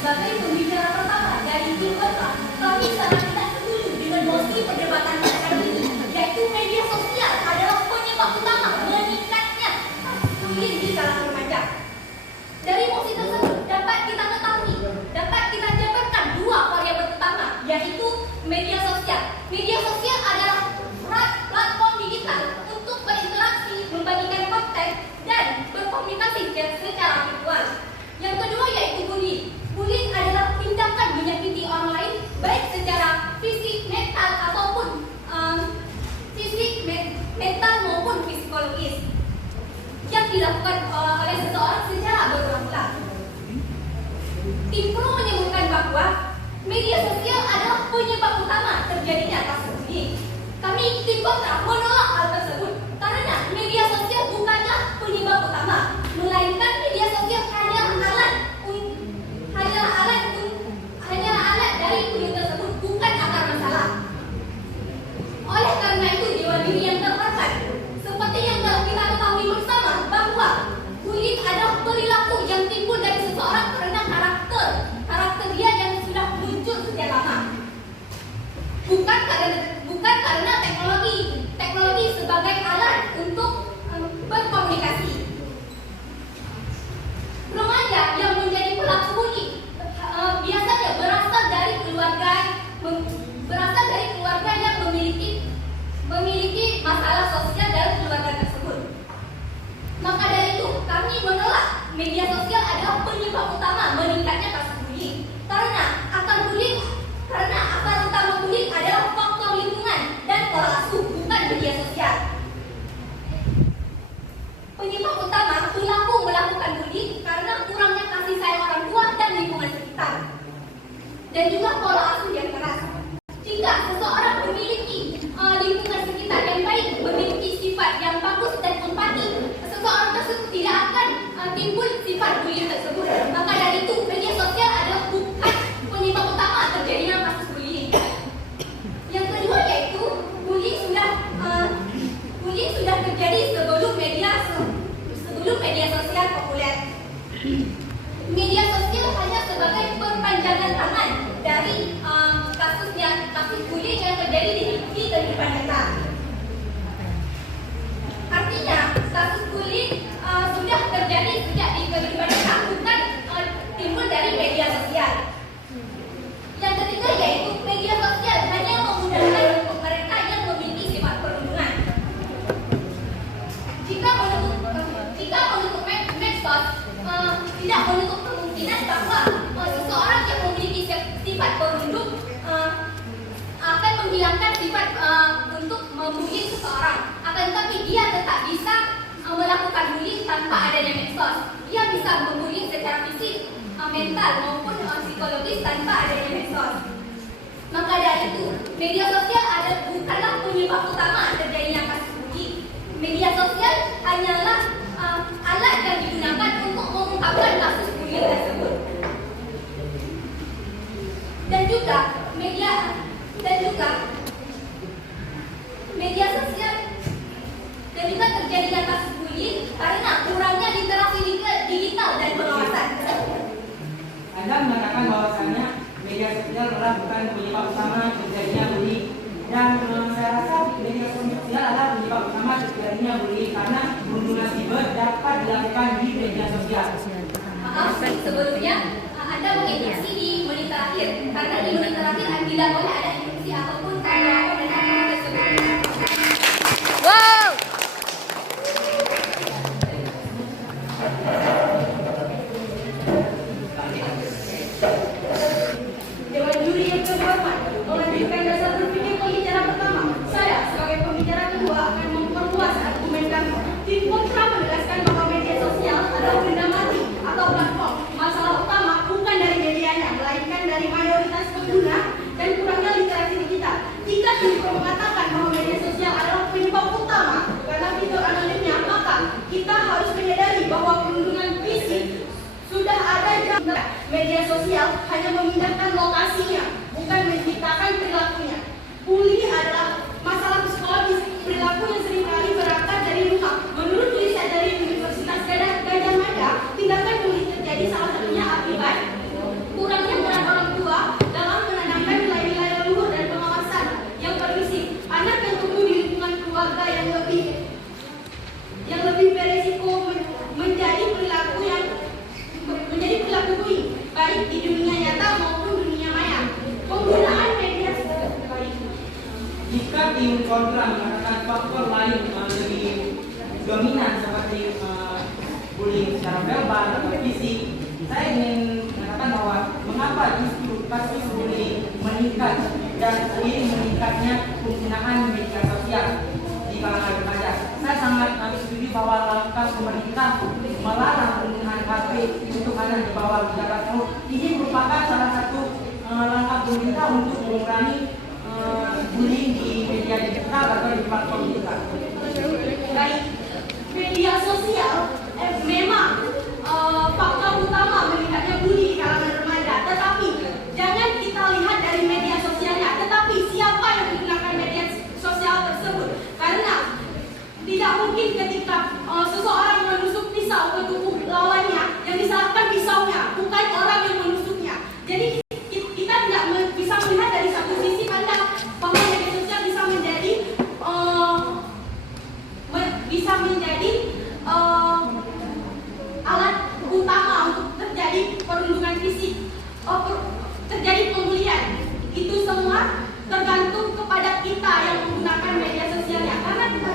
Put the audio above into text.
Sebagai pembicara pertama dari tim Kontra, kami sangat tidak setuju dengan mosi perdebatan hari ini, yaitu media sosial adalah penyebab utama meningkatnya bullying di kalangan remaja. Dari mosi tersebut dapat kita ketahui, dapat kita jabarkan dua variabel utama, yaitu media sosial. Media sosial adalah platform digital untuk berinteraksi, membagikan konten, dan berkomunikasi secara virtual. Yang kedua yaitu bullying. Bullying adalah tindakan menyakiti orang lain, baik secara fisik, mental ataupun mental maupun psikologis, yang dilakukan oleh seseorang secara berulang-ulang. Tim Pro menyebutkan bahwa media sosial adalah penyebab utama terjadinya kasus bullying. Kami tim Kontra menolak hal tersebut karena media sosial bukanlah penyebab utama, melainkan media sosial hanyalah alat dari bullying tersebut, bukan akar masalah. Oleh karena itu, Dewan Diri yang terhormat, seperti yang telah kita ketahui bersama bahwa bullying adalah perilaku yang timbul dari seseorang karena karakter dia yang sudah muncul sejak lama, bukan karena teknologi sebagai alat untuk berkomunikasi. Remaja yang menjadi pelaku bullying biasanya berasal dari keluarga yang memiliki masalah sosial dalam keluarga tersebut. Maka dari itu, kami menolak media sosial adalah penyebab utama meningkatnya kasus bullying. Karena akar utama bullying adalah faktor lingkungan dan pola asuh, bukan media sosial. Penyebab utama pelaku melakukan bullying karena kurangnya kasih sayang orang tua dan lingkungan sekitar, dan juga pola asuh yang keras. Jika seseorang memiliki lingkungan sekitar yang baik, memiliki sifat yang bagus dan empati, seseorang tersebut tidak akan timbul sifat bullying tersebut. Maka dari itu, media sosial adalah bukan penyebab utama terjadinya kasus bullying. Yang kedua yaitu bullying sudah terjadi sebelum media sosial populer. Media sosial hanya sebagai perpanjangan tangan dari menutup kemungkinan bahwa seseorang yang memiliki sifat penunduk akan menghilangkan sifat untuk membuli seseorang. Akan tetapi dia tetap bisa melakukan bullying tanpa adanya medsos. Dia bisa membuli secara fisik, mental maupun psikologis tanpa adanya medsos. Maka dari itu, media sosial bukanlah penyebab utama terjadinya kasus bullying. Media sosial hanyalah alat yang digunakan untuk mengungkapkan kasus bullying tersebut. Dan juga media sosial dan juga terjadinya kasus bullying karena kurangnya literasi digital dan pengawasan. Anda mengatakan bahwasannya media sosial adalah bukan penyebab utama terjadinya bullying, dan saya rasa media sosial adalah penyebab utama terjadinya bullying karena perundungan siber dapat dilakukan di media sosial. Maaf, sebelumnya Anda menginterupsi di menit terakhir karena di menit terakhir tidak boleh ada interupsi ataupun tanggapan dan apa tersebut. Wow. Dewan juri yang terhormat, melanjutkan dasar berpikir pembicara pertama. Saya sebagai pembicara kedua akan memperluas argumen kami. Tim kontra menegaskan bahwa media sosial adalah benda mati atau platform. Masalah utama bukan dari medianya, melainkan dari mayoritas pengguna dan kurangnya literasi digital. Jika tim mengatakan bahwa media sosial adalah penyebab utama karena fitur anonimnya, maka kita harus menyadari bahwa perundungan fisik sudah ada jam. Media sosial hanya memindahkan lokasinya, bukan menciptakan perilakunya. Bully adalah masalah psikologis, perilaku yang seringkali berakar dari rumah. Menurut riset dari Universitas Gadjah Mada, tindakan bully terjadi salah satunya akibat kurangnya peran orang tua dalam menanamkan nilai-nilai leluhur dan pengawasan yang permisif. Anak yang tumbuh di lingkungan keluarga yang lebih beresiko menjadi perilaku bullying, baik di dunia nyata maupun dunia maya. Penggunaan media sosial baik. Jika tim kontra mengatakan faktor lain lebih dominan seperti bullying secara verbal atau fisik, saya ingin mengatakan bahwa mengapa justru kasus bullying meningkat dan seiring meningkatnya penggunaan media sosial di kalangan remaja. Saya sangat setuju bahwa langkah pemerintah melarang penggunaan HP untuk anak di bawah 13 tahun ini merupakan salah satu langkah pemerintah untuk mengurangi bullying di media digital atau di platform digital. Baik, media sosial memang faktor utama meningkatnya bully di kalangan remaja. Tetapi jangan kita lihat dari media sosialnya, tetapi siapa yang menggunakan media sosial tersebut. Karena tidak mungkin ketika seseorang menusuk pisau ke tubuh lawannya, yang disalahkan pisaunya, bukan orang yang menusuknya. Jadi kita tidak bisa melihat dari satu sisi pandang bahwa media sosial bisa menjadi alat utama untuk terjadi perundungan fisik, terjadi pembulian. Itu semua tergantung kepada kita yang